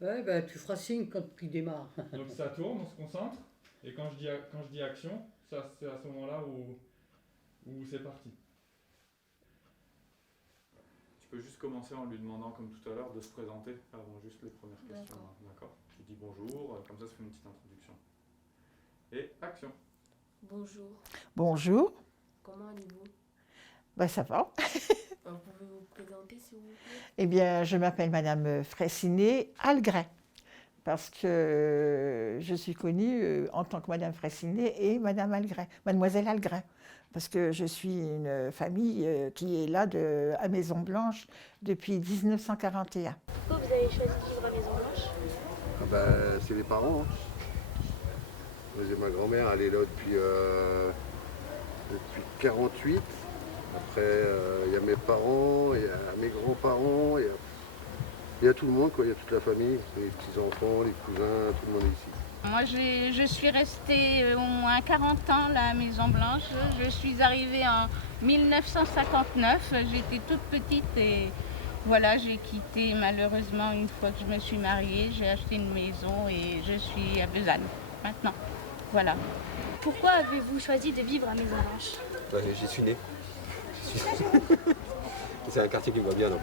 Ouais, ben, tu feras signe quand il démarre. Donc ça tourne, on se concentre. Et quand je dis action, ça c'est à ce moment-là où c'est parti. Tu peux juste commencer en lui demandant, comme tout à l'heure, de se présenter avant juste les premières questions. D'accord. Tu dis bonjour, comme ça fait une petite introduction. Et action. Bonjour, Bonjour, comment allez-vous? ça va. Pouvez-vous vous présenter s'il vous plaît? Eh bien, je m'appelle Madame Fraissinet Algret, parce que je suis connue en tant que Madame Fraissinet et Madame Algret, Mademoiselle Algret, parce que je suis une famille qui est là à Maison Blanche depuis 1941. Pourquoi vous avez choisi de vivre à Maison Blanche? Ah ben, c'est les parents. Hein. J'ai ma grand-mère, elle est là depuis 48. Après, il y a mes parents, il y a mes grands-parents, il y a tout le monde, quoi. Il y a toute la famille, les petits-enfants, les cousins, tout le monde est ici. Moi, je suis restée au moins 40 ans là, à Maison Blanche. Je suis arrivée en 1959. J'étais toute petite et voilà, j'ai quitté malheureusement une fois que je me suis mariée. J'ai acheté une maison et je suis à Besançon maintenant. Voilà. Pourquoi avez-vous choisi de vivre à Maison Blanche? J'y suis né. C'est un quartier qui me va bien, donc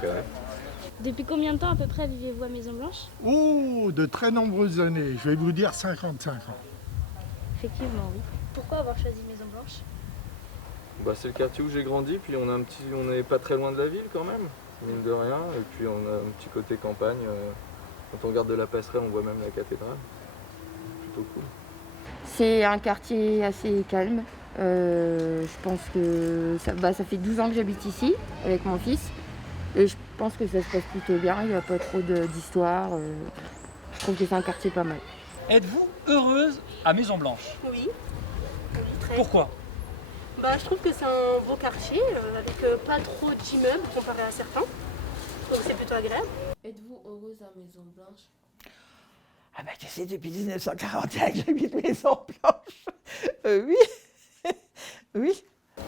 Depuis combien de temps à peu près vivez-vous à Maison Blanche? Oh, de très nombreuses années. Je vais vous dire 55 ans. Effectivement, oui. Pourquoi avoir choisi Maison Blanche? c'est le quartier où j'ai grandi, puis on n'est pas très loin de la ville quand même, mine de rien, et puis on a un petit côté campagne. Quand on regarde de la passerelle, on voit même la cathédrale. Plutôt cool. C'est un quartier assez calme. Je pense que ça fait 12 ans que j'habite ici avec mon fils. Et je pense que ça se passe plutôt bien, il n'y a pas trop d'histoire. Je trouve que c'est un quartier pas mal. Êtes-vous heureuse à Maison Blanche? Oui. Très. Pourquoi? Je trouve que c'est un beau quartier avec pas trop d'immeubles comparé à certains. Donc c'est plutôt agréable. Êtes-vous heureuse à Maison Blanche? Ah ben, tu sais, depuis 1941 que j'habite Maison Blanche. Oui, oui.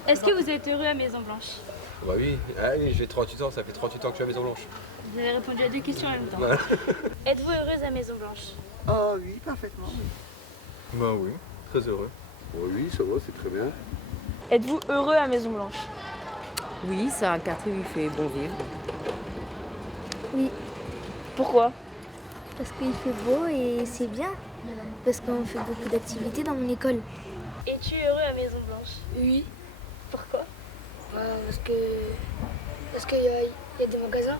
Est-ce que vous êtes heureux à Maison Blanche? Bah oui, allez, j'ai 38 ans, ça fait 38 ans que je suis à Maison Blanche. Vous avez répondu à deux questions en même temps. Êtes-vous heureuse à Maison Blanche? Oh oui, parfaitement. Bah oui, très heureux. Bon, oui, ça va, c'est très bien. Êtes-vous heureux à Maison Blanche? Oui, c'est un quartier où il fait bon vivre. Oui. Pourquoi? Parce qu'il fait beau et c'est bien. Parce qu'on fait beaucoup d'activités dans mon école. Es-tu heureux à Maison Blanche? Oui. Pourquoi? Parce qu'il y a des magasins.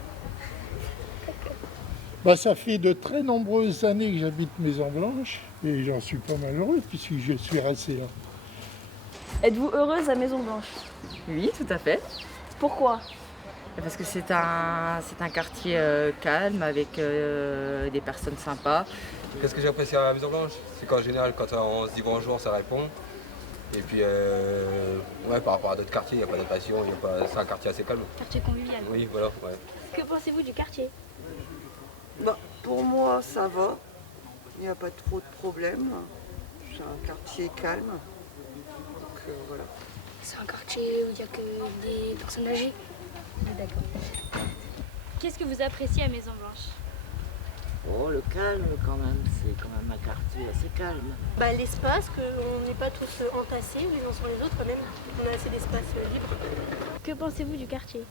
Ça fait de très nombreuses années que j'habite Maison Blanche et j'en suis pas malheureux puisque je suis resté là. Êtes-vous heureuse à Maison Blanche? Oui, tout à fait. Pourquoi? Parce que c'est un quartier calme avec des personnes sympas. Qu'est-ce que j'ai apprécié à la Maison Blanche? C'est qu'en général, quand on se dit bonjour, ça répond. Et puis, par rapport à d'autres quartiers, il n'y a pas de passion, c'est un quartier assez calme. Quartier convivial. Oui, voilà, ouais. Que pensez-vous du quartier? Pour moi, ça va. Il n'y a pas trop de problèmes. C'est un quartier calme. Donc voilà. C'est un quartier où il n'y a que des personnes âgées. D'accord. Qu'est-ce que vous appréciez à Maison Blanche? Oh, le calme quand même. C'est quand même un quartier assez calme. L'espace, qu'on n'est pas tous entassés les uns sur les autres quand même. On a assez d'espace libre. Que pensez-vous du quartier?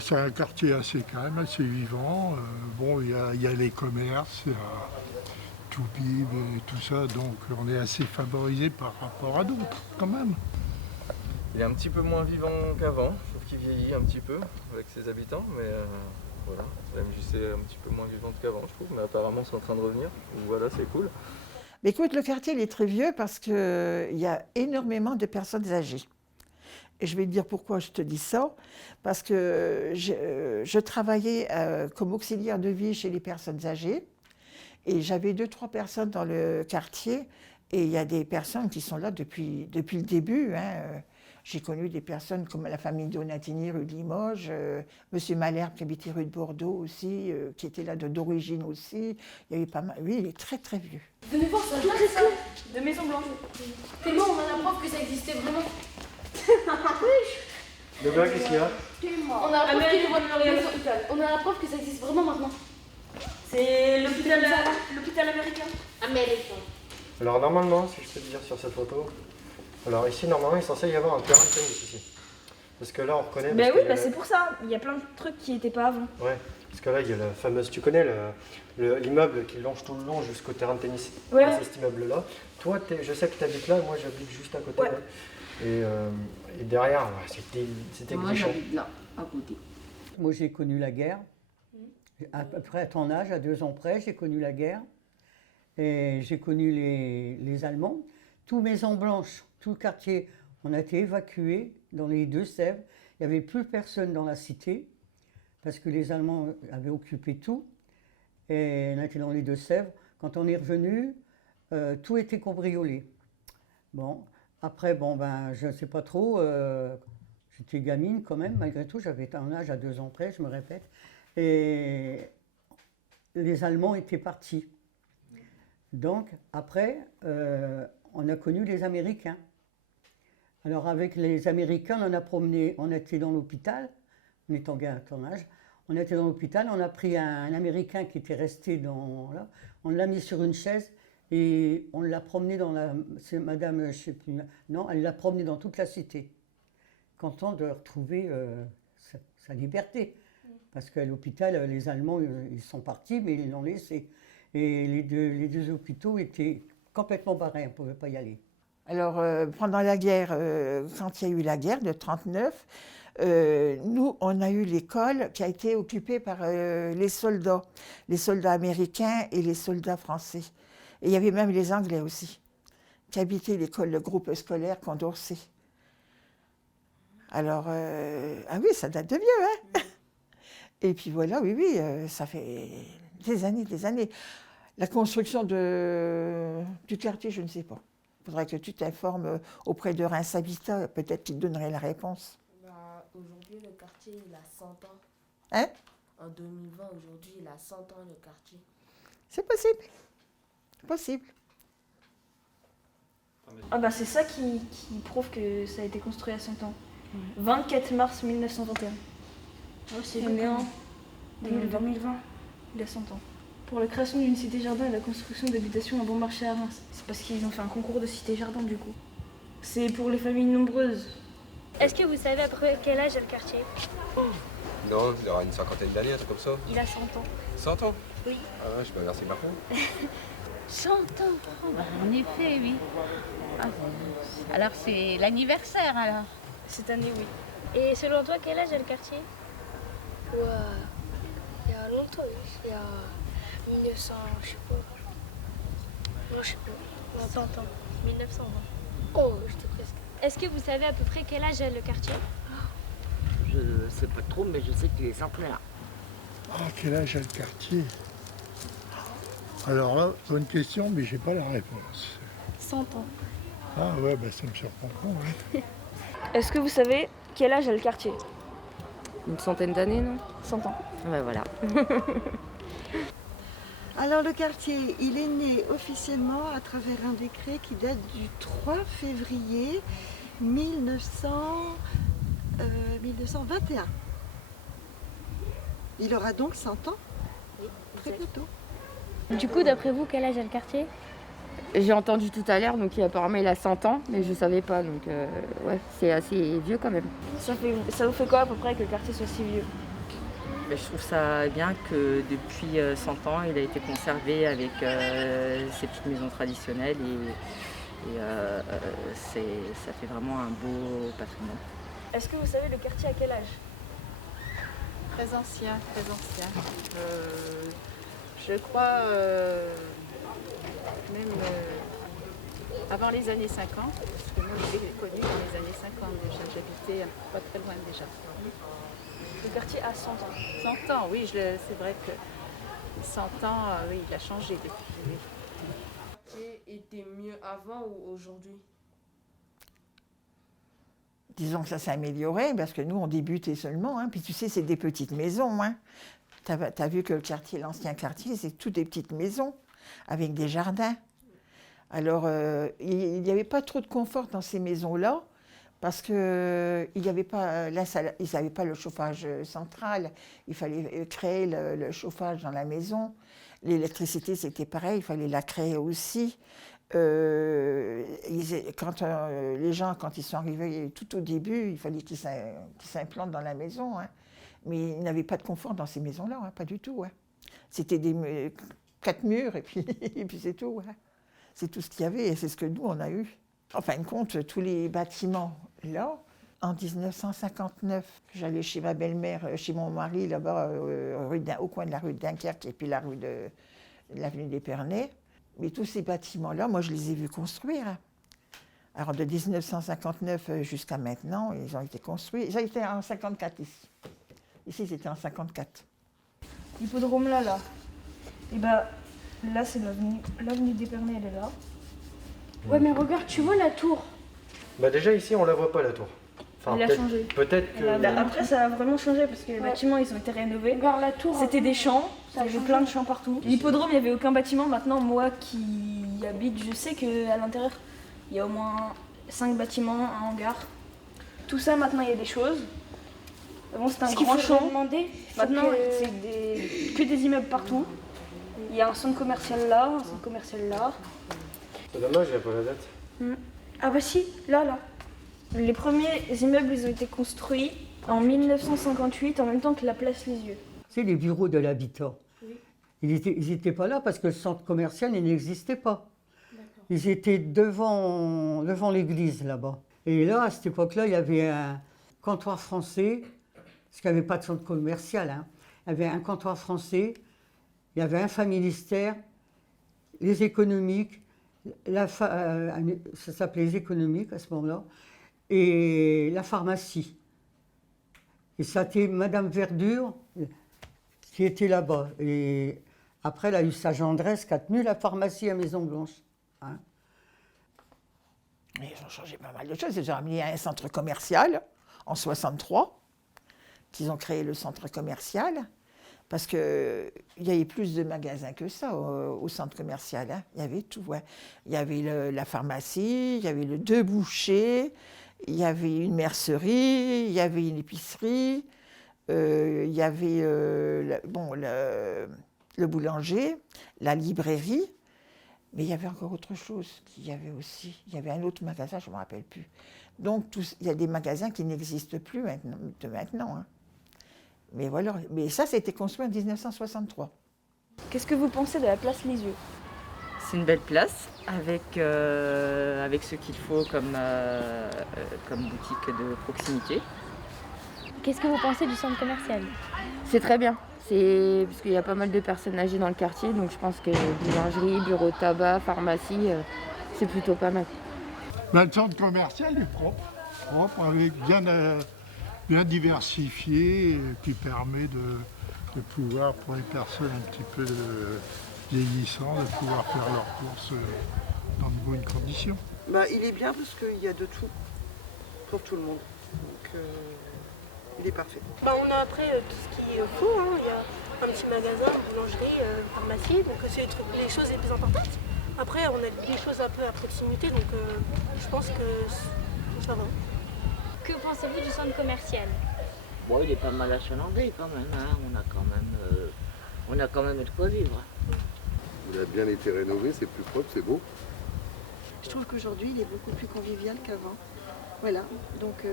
C'est un quartier assez calme, assez vivant. Il y a les commerces, il y a Toubib et tout ça, donc on est assez favorisé par rapport à d'autres quand même. Il est un petit peu moins vivant qu'avant, je trouve qu'il vieillit un petit peu avec ses habitants, mais voilà, la MJC est un petit peu moins vivante qu'avant, je trouve, mais apparemment c'est en train de revenir, donc voilà, c'est cool. Mais écoute, le quartier il est très vieux parce qu'il y a énormément de personnes âgées. Et je vais te dire pourquoi je te dis ça. Parce que je travaillais comme auxiliaire de vie chez les personnes âgées. Et j'avais 2-3 personnes dans le quartier. Et il y a des personnes qui sont là depuis le début. J'ai connu des personnes comme la famille Donatini rue de Limoges, Monsieur Malherbe qui habitait rue de Bordeaux aussi, qui était là d'origine aussi. Il y avait pas mal. Oui, il est très très vieux. Venez voir, ça date ça, de Maison Blanche. Tellement on a la preuve que ça existait vraiment. Le gars, qu'est-ce qu'il y a? On a la preuve que ça existe vraiment maintenant. C'est l'hôpital américain. Américain. Alors normalement, si je peux te dire sur cette photo, alors ici normalement il est censé y avoir un terrain de tennis ici. Parce que là on reconnaît... Ben oui, c'est pour ça. Il y a plein de trucs qui n'étaient pas avant. Ouais, parce que là il y a la fameuse, tu connais l'immeuble qui longe tout le long jusqu'au terrain de tennis. Ouais. C'est cet immeuble-là. Toi, je sais que tu habites là, moi j'habite juste à côté. Ouais. Et derrière, c'était Moi méchant. j'habite là, à côté. Moi j'ai connu la guerre. À peu près à ton âge, à 2 ans près, j'ai connu la guerre. Et j'ai connu les Allemands. Tous Maisons Blanches, tout le quartier, on a été évacués dans les Deux-Sèvres. Il n'y avait plus personne dans la cité parce que les Allemands avaient occupé tout. Et on était dans les Deux-Sèvres. Quand on est revenu, tout était cambriolé. Bon, après, je ne sais pas trop. J'étais gamine quand même, malgré tout. J'avais un âge à 2 ans près, je me répète. Et les Allemands étaient partis. Donc, après, on a connu les Américains. Alors, avec les Américains, on en a promené, on était dans l'hôpital, on est en guerre à ton âge, on était dans l'hôpital, on a pris un Américain qui était resté là, on l'a mis sur une chaise et on l'a promené dans c'est madame, je ne sais plus, non, elle l'a promené dans toute la cité, content de retrouver sa liberté. Parce qu'à l'hôpital, les Allemands, ils sont partis, mais ils l'ont laissé. Et les deux hôpitaux étaient complètement barrés, on ne pouvait pas y aller. Alors, pendant la guerre, quand il y a eu la guerre de 1939, nous, on a eu l'école qui a été occupée par les soldats américains et les soldats français. Et il y avait même les Anglais aussi, qui habitaient l'école, le groupe scolaire Condorcet. Alors, ah oui, ça date de vieux, hein. Et puis voilà, oui, ça fait des années. La construction du quartier, je ne sais pas. Il faudrait que tu t'informes auprès de Reims Habitat, peut-être qu'ils te donneraient la réponse. Aujourd'hui, le quartier, il a 100 ans. Hein? En 2020, aujourd'hui, il a 100 ans, le quartier. C'est possible. C'est possible. Ah bah c'est ça qui prouve que ça a été construit à 100 ans. 24 mars 1921. Oh, c'est On est en 2020. Il a 100 ans. Pour la création d'une cité-jardin et la construction d'habitations à bon marché à Reims. C'est parce qu'ils ont fait un concours de cité-jardin du coup. C'est pour les familles nombreuses. Est-ce que vous savez à peu près quel âge a le quartier? Non, il aura une cinquantaine d'années, un truc comme ça. Il a 100 ans. 100 ans? Oui. Ah ouais, je peux remercier Marco. 100 ans. En effet, oui. Alors c'est l'anniversaire alors. Cette année, oui. Et selon toi, quel âge a le quartier? Ouais, il y a longtemps, il y a 1900, je sais pas. Non, je sais pas. 100 ans. 1920. Oh, j'étais presque. Est-ce que vous savez à peu près quel âge a le quartier? Je sais pas trop, mais je sais qu'il est centenaire. Ah, quel âge a le quartier? Alors là, bonne question, mais j'ai pas la réponse. 100 ans. Ah ouais, ça me surprend pas, ouais. Est-ce que vous savez quel âge a le quartier? Une centaine d'années, non? 100 ans. Ben voilà. Alors le quartier, il est né officiellement à travers un décret qui date du 3 février 1921. Il aura donc 100 ans, très bientôt. Du coup, d'après vous, quel âge a le quartier? J'ai entendu tout à l'heure, donc apparemment il a 100 ans, mais je savais pas, donc ouais, c'est assez vieux quand même. Ça vous fait quoi à peu près que le quartier soit si vieux? Mais je trouve ça bien que depuis 100 ans, il a été conservé avec ses petites maisons traditionnelles et ça fait vraiment un beau patrimoine. Est-ce que vous savez le quartier à quel âge? Très ancien, très ancien. Je crois même avant les années 50, parce que moi je l'ai connu dans les années 50 déjà, j'habitais pas très loin déjà. Le quartier a 100 ans. 100 ans, oui, c'est vrai que 100 ans, oui, il a changé depuis. Oui. Le quartier était mieux avant ou aujourd'hui? Disons que ça s'est amélioré, parce que nous, on débutait seulement. Hein. Puis tu sais, c'est des petites maisons. Hein. Tu as vu que le quartier, l'ancien quartier, c'est toutes des petites maisons, avec des jardins. Alors, il n'y avait pas trop de confort dans ces maisons-là. Parce qu'ils n'avaient pas le chauffage central, il fallait créer le chauffage dans la maison. L'électricité, c'était pareil, il fallait la créer aussi. Les gens, quand ils sont arrivés tout au début, il fallait qu'ils s'implantent dans la maison. Hein. Mais ils n'avaient pas de confort dans ces maisons-là, hein, pas du tout. Hein. C'était 4 murs et puis, et puis c'est tout. Hein. C'est tout ce qu'il y avait et c'est ce que nous, on a eu. En fin de compte, tous les bâtiments là, en 1959, j'allais chez ma belle-mère, chez mon mari, là-bas, au coin de la rue de Dunkerque et puis l'avenue d'Épernay. Mais tous ces bâtiments-là, moi, je les ai vus construire. Hein. Alors, de 1959 jusqu'à maintenant, ils ont été construits. Ils ont été en 54 ici. Ici, c'était en 54. L'hippodrome là. Et bah, là, c'est l'avenue d'Épernay, elle est là. Ouais, mais regarde, tu vois la tour? Bah déjà ici, on la voit pas la tour. Enfin, elle a changé. Peut-être que... Après, ça a vraiment changé parce que les bâtiments, ils ont été rénovés. Regarde la tour. C'était des champs, il y avait plein de champs partout. L'hippodrome, il n'y avait aucun bâtiment. Maintenant, moi qui y habite, je sais qu'à l'intérieur, il y a au moins 5 bâtiments, un hangar. Tout ça, maintenant, il y a des choses. Avant, c'était un grand champ. Maintenant, c'est que des immeubles partout. Il y a un centre commercial là, un centre commercial là. C'est dommage, il n'y a pas la date. Ah bah si, là. Les premiers immeubles, ils ont été construits en 1958, en même temps que la place Lisieux. C'est les bureaux de l'habitat. Oui. Ils n'étaient pas là parce que le centre commercial il n'existait pas. Ils étaient devant l'église là-bas. Et là, à cette époque-là, il y avait un comptoir français, parce qu'il n'y avait pas de centre commercial. Hein. Il y avait un comptoir français, il y avait un familistère, les économiques, ça s'appelait les économiques à ce moment-là, et la pharmacie. Et ça a été Madame Verdure qui était là-bas. Et après, elle a eu sa gendresse qui a tenu la pharmacie à Maison-Blanche. Hein. Ils ont changé pas mal de choses. Ils ont mis un centre commercial en 1963, qu'ils ont créé le centre commercial. Parce qu'il y avait plus de magasins que ça au centre commercial. Hein. Il y avait tout. Ouais. Il y avait la pharmacie, il y avait le 2 bouchers, il y avait une mercerie, il y avait une épicerie, il y avait le boulanger, la librairie. Mais il y avait encore autre chose qu'il y avait aussi. Il y avait un autre magasin, je ne me rappelle plus. Donc il y a des magasins qui n'existent plus maintenant. Hein. Mais voilà, mais ça, c'était construit en 1963. Qu'est-ce que vous pensez de la place Lisieux? C'est une belle place avec ce qu'il faut comme boutique de proximité. Qu'est-ce que vous pensez du centre commercial? C'est très bien. Parce qu'il y a pas mal de personnes âgées dans le quartier, donc je pense que boulangerie, bureau de tabac, pharmacie, c'est plutôt pas mal. Le centre commercial est propre avec bien diversifié, qui permet de pouvoir, pour les personnes un petit peu vieillissantes, de pouvoir faire leurs courses dans de bonnes conditions. Bah, il est bien parce qu'il y a de tout pour tout le monde. Donc il est parfait. Bah, on a après tout ce qu'il faut. Hein. Il y a un petit magasin, une boulangerie, pharmacie. Donc c'est les choses les plus importantes. Après, on a des choses un peu à proximité. Donc je pense que ça va. Que pensez-vous du centre commercial? Bon, il est pas mal achalandé quand même, hein. On a quand même de quoi vivre. Il a bien été rénové, c'est plus propre, c'est beau. Je trouve qu'aujourd'hui, il est beaucoup plus convivial qu'avant. Voilà, donc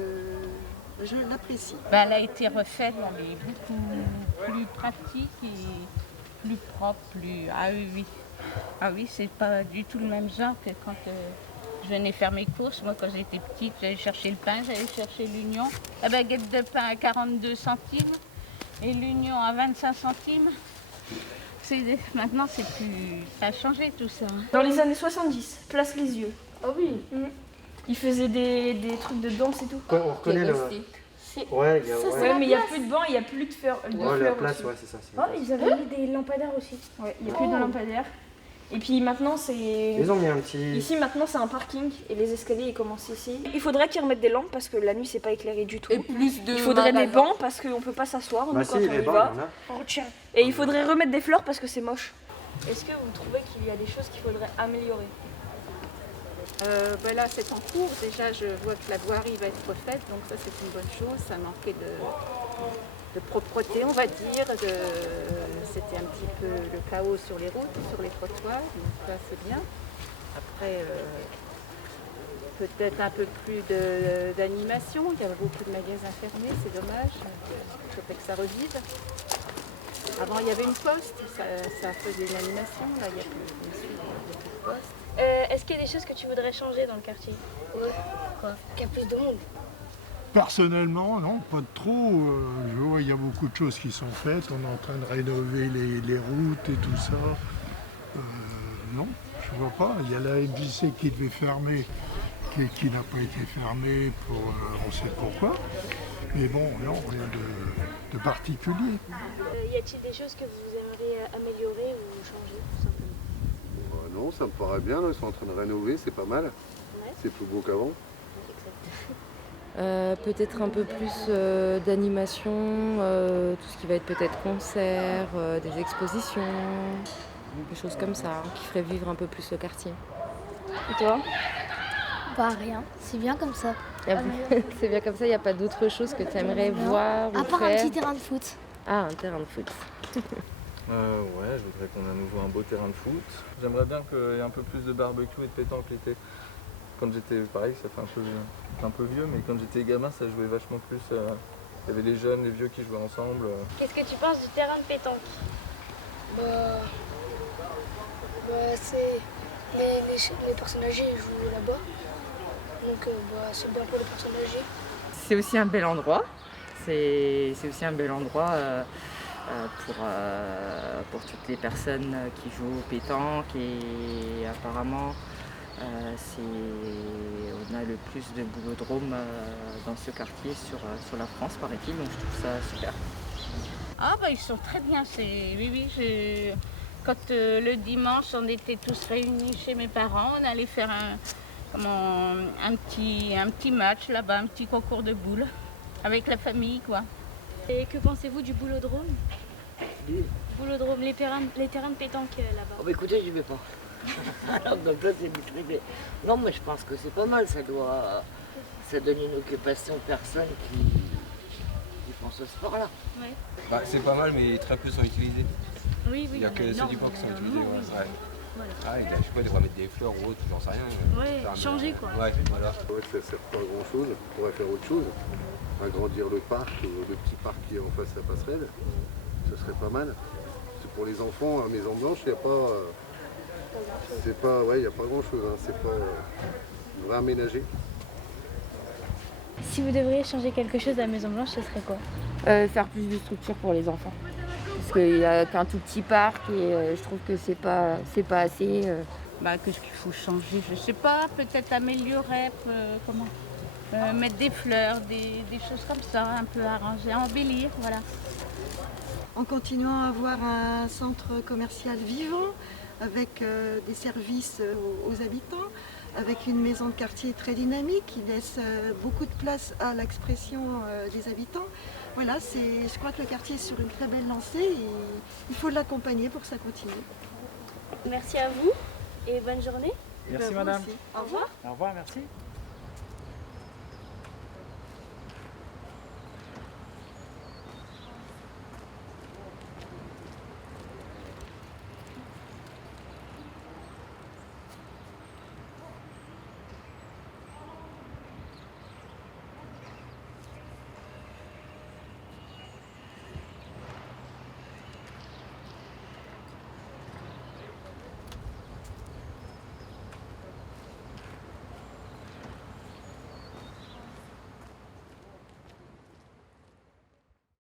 je l'apprécie. Ben, elle a été refaite, elle est beaucoup plus pratique et plus propre, Ah oui. Ah oui, c'est pas du tout le même genre que quand... Je venais faire mes courses. Moi, quand j'étais petite, j'allais chercher le pain, j'allais chercher l'oignon. La baguette de pain à 42 centimes et l'oignon à 25 centimes. Maintenant, c'est plus... Ça a changé tout ça. Dans les années 70, place Lisieux. Ah oui. Ils faisaient des trucs de danse et tout. On reconnaît le... Ouais, mais il n'y a plus de banc, il n'y a plus de fleurs. La place, ouais, c'est ça. Ils avaient mis des lampadaires aussi. Ouais, il n'y a plus de lampadaires. Et puis maintenant, c'est... Ils ont mis un petit... Ici, maintenant, c'est un parking et les escaliers, ils commencent ici. Il faudrait qu'ils remettent des lampes parce que la nuit, c'est pas éclairé du tout. Et plus de... Il faudrait des bancs parce qu'on peut pas s'asseoir quand on y va. Et il faudrait remettre des fleurs parce que c'est moche. Est-ce que vous trouvez qu'il y a des choses qu'il faudrait améliorer? Là, c'est en cours. Déjà, je vois que la voirie va être refaite, donc ça, c'est une bonne chose. Ça manquait de propreté, on va dire. C'était un petit peu le chaos sur les routes, sur les trottoirs, donc ça, c'est bien. Après, peut-être un peu plus d'animation. Il y avait beaucoup de magasins fermés, c'est dommage. Il faudrait que ça revive. Avant, il y avait une poste, ça faisait une animation. Là, il n'y a plus de poste. Est-ce qu'il y a des choses que tu voudrais changer dans le quartier? Ouais. Quoi? Qu'il y a plus de monde. Personnellement, non, pas de trop. Je vois, il y a beaucoup de choses qui sont faites. On est en train de rénover les routes et tout ça. Non, je vois pas. Il y a la MJC qui devait fermer, qui n'a pas été fermée pour on sait pourquoi. Mais bon, non, rien de particulier. Y a-t-il des choses que vous aimeriez améliorer ou changer, tout simplement? Non, ça me paraît bien, là. Ils sont en train de rénover, c'est pas mal. Ouais. C'est plus beau qu'avant. Peut-être un peu plus d'animation, tout ce qui va être peut-être concert, des expositions, des choses comme ça, qui feraient vivre un peu plus le quartier. Et toi? Pas rien, c'est bien comme ça. C'est bien comme ça, il n'y a pas d'autre chose que tu aimerais voir ou À part faire? un petit terrain de foot. Ah, un terrain de foot. Ouais, je voudrais qu'on ait à nouveau un beau terrain de foot. J'aimerais bien qu'il y ait un peu plus de barbecue et de pétanque l'été. Quand j'étais, pareil, ça fait un peu vieux, mais quand j'étais gamin, ça jouait vachement plus. Il y avait les jeunes, les vieux qui jouaient ensemble. Qu'est-ce que tu penses du terrain de pétanque? C'est les personnes âgées jouent là-bas. Donc c'est bien pour les personnes âgées. C'est aussi un bel endroit. C'est aussi un bel endroit pour toutes les personnes qui jouent au pétanque et apparemment on a le plus de boulodromes dans ce quartier sur la France, paraît-il, donc je trouve ça super. Ah ils sont très bien. Oui, quand le dimanche on était tous réunis chez mes parents, on allait faire un petit match là-bas, un petit concours de boules avec la famille quoi. Et que pensez-vous du boulodrome? Boulodrome, les terrains de pétanque là-bas. Oh bah écoutez, j'y vais pas. Donc là c'est du privé. Non mais je pense que c'est pas mal, ça donne une occupation aux personnes qui font ce sport-là. Ouais. Bah, c'est pas mal, mais très peu sont utilisés. Oui, Il n'y a que ceux du coin qui sont utilisés. Ouais. Voilà. Ah, je sais pas, ils devraient mettre des fleurs ou autre, j'en sais rien. Ouais, changer quoi. Ouais, voilà. Ouais, ça sert pas à grand chose, on pourrait faire autre chose. Agrandir le parc, le petit parc qui est en face de la passerelle, ce serait pas mal. C'est pour les enfants, à Maison Blanche, il n'y a pas. Il n'y a pas grand chose, hein. C'est pas. Il devrait aménager. Si vous devriez changer quelque chose à la Maison Blanche, ce serait quoi? Faire plus de structure pour les enfants. Parce qu'il n'y a qu'un tout petit parc et je trouve que c'est pas assez. Qu'est-ce qu'il faut changer? Je sais pas, peut-être améliorer, mettre des fleurs, des choses comme ça, un peu arranger, embellir, voilà. En continuant à avoir un centre commercial vivant, avec des services aux habitants, avec une maison de quartier très dynamique qui laisse beaucoup de place à l'expression des habitants. Voilà, je crois que le quartier est sur une très belle lancée et il faut l'accompagner pour que ça continue. Merci à vous et bonne journée. Merci madame. Au revoir. Au revoir, merci.